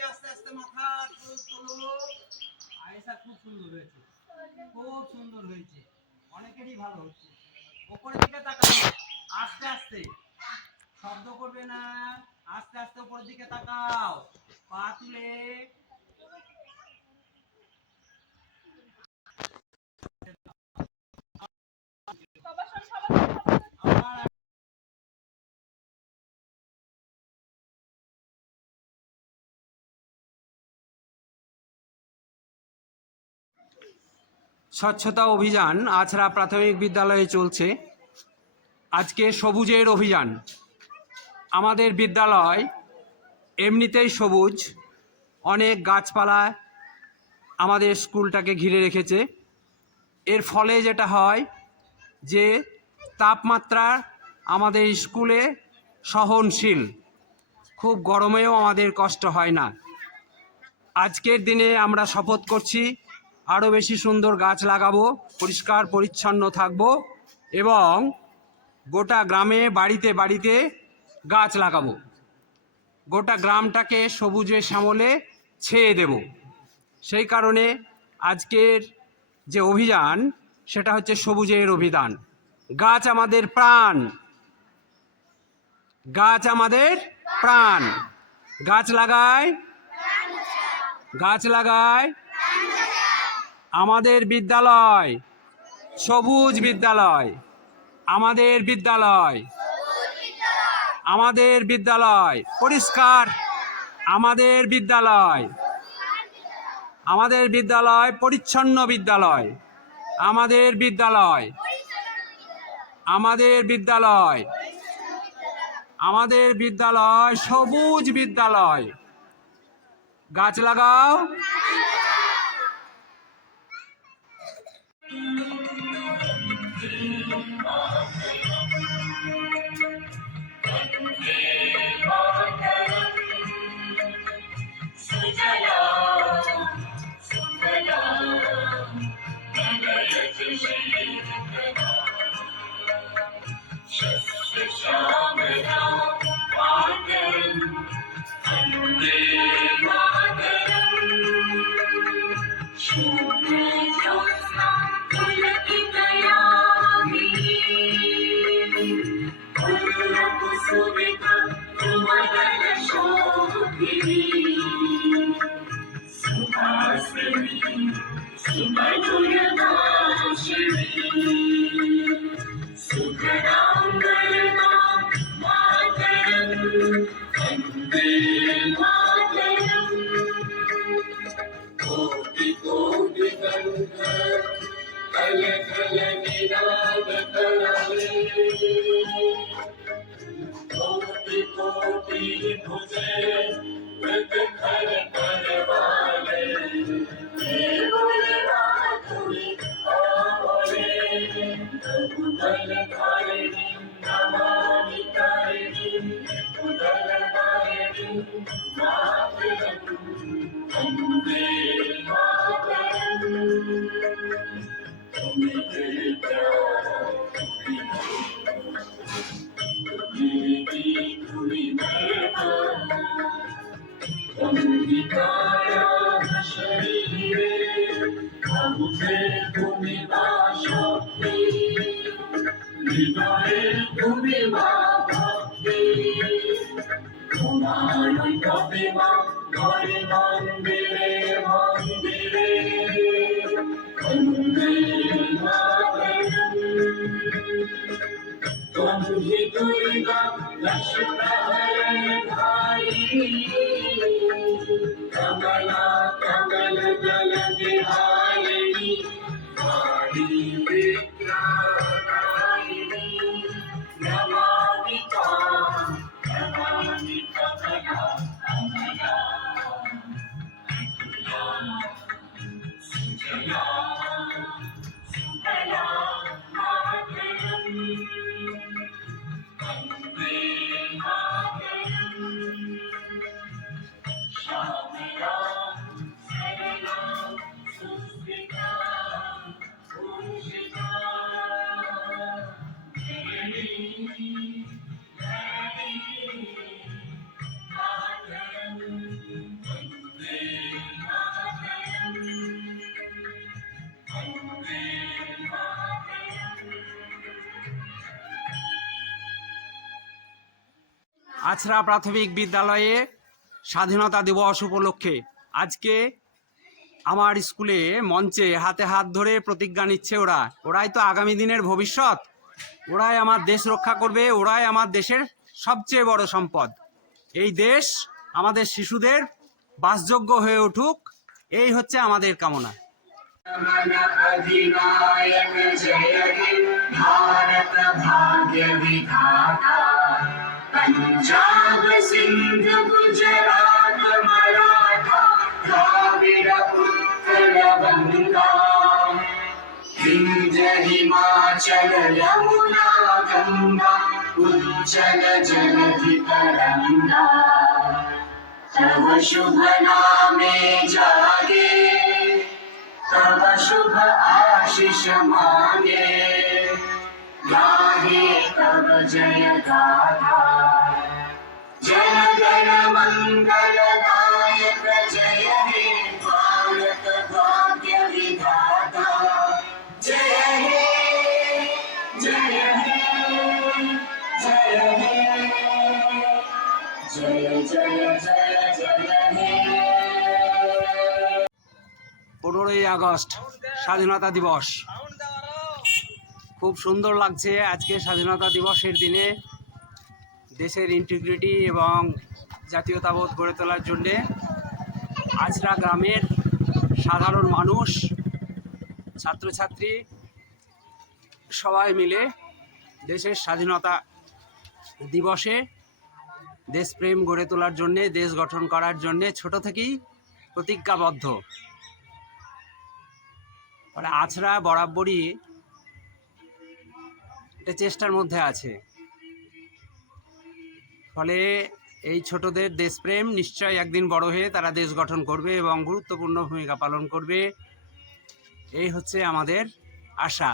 দিয়ে আস্তে আস্তে মাথা তোলো। আয়েশা খুব সুন্দর হয়েছে, খুব সুন্দর হয়েছে, অনেকেরই ভালো হচ্ছে। উপরের দিকে তাকাও, আস্তে আস্তে, শব্দ করবে না, আস্তে আস্তে উপরের দিকে তাকাও, পা তুলে। স্বচ্ছতা অভিযান আছড়া প্রাথমিক বিদ্যালয়ে চলছে। আজকে সবুজের অভিযান। আমাদের বিদ্যালয় এমনিতেই সবুজ, অনেক গাছপালা আমাদের স্কুলটাকে ঘিরে রেখেছে। এর ফলে যেটা হয় যে তাপমাত্রা আমাদের স্কুলে সহনশীল, খুব গরমেও আমাদের কষ্ট হয় না। আজকের দিনে আমরা শপথ করছি আরও বেশি সুন্দর গাছ লাগাবো, পরিষ্কার পরিচ্ছন্ন থাকবো এবং গোটা গ্রামে বাড়িতে বাড়িতে গাছ লাগাবো, গোটা গ্রামটাকে সবুজে শ্যামলে ছেয়ে দেব। সেই কারণে আজকের যে অভিযান সেটা হচ্ছে সবুজের অভিযান। গাছ আমাদের প্রাণ, গাছ আমাদের প্রাণ। গাছ লাগাই, গাছ লাগাই। আমাদের বিদ্যালয় সবুজ বিদ্যালয়, আমাদের বিদ্যালয়, আমাদের বিদ্যালয় পরিষ্কার, আমাদের বিদ্যালয়, আমাদের বিদ্যালয় পরিচ্ছন্ন বিদ্যালয়, আমাদের বিদ্যালয়, আমাদের বিদ্যালয়, আমাদের বিদ্যালয় সবুজ বিদ্যালয়। গাছ লাগাও। আছড়া প্রাথমিক বিদ্যালয়ে স্বাধীনতা দিবস উপলক্ষে আজকে আমার স্কুলে মঞ্চে হাতে হাত ধরে প্রতিজ্ঞা নিচ্ছে ওরাই তো আগামী দিনের ভবিষ্যৎ, ওরাই আমার দেশ রক্ষা করবে, ওরাই আমার দেশের সবচেয়ে বড় সম্পদ। এই দেশ আমাদের শিশুদের বাসযোগ্য হয়ে উঠুক, এই হচ্ছে আমাদের কামনা। अधिनायक जय हे भारत भाग्य विधाता पंजाब सिंध गुजरात मराठा द्राविड़ उत्कल बंगा विंध्य हिमाचल यमुना गंगा उज्जल जलधि तरंगा तव शुभ नामे जागे तव शुभ आशीष मांगे गाहे तव जय गाथा जन गण मंगल दायक जय हे भारत भाग्य विधाता जय हे जय हे जय हे जय जय जय जय हे। 15ই আগস্ট স্বাধীনতা দিবস, খুব সুন্দর লাগছে আজকে স্বাধীনতা দিবসের দিনে দেশের ইন্টিগ্রিটি এবং জাতীয়তাবোধ গড়ে তোলার জন্যে আছড়া গ্রামের সাধারণ মানুষ, ছাত্রছাত্রী সবাই মিলে দেশের স্বাধীনতা দিবসে দেশপ্রেম গড়ে তোলার জন্যে, দেশ গঠন করার জন্যে ছোট থেকেই প্রতিজ্ঞাবদ্ধ। আছড়া বরাবরই এটা চেষ্টার মধ্যে আছে, ফলে এই ছোটদের দেশপ্রেম নিশ্চয় একদিন বড় হয়ে তারা দেশ গঠন করবে এবং গুরুত্বপূর্ণ ভূমিকা পালন করবে, এই হচ্ছে আমাদের আশা।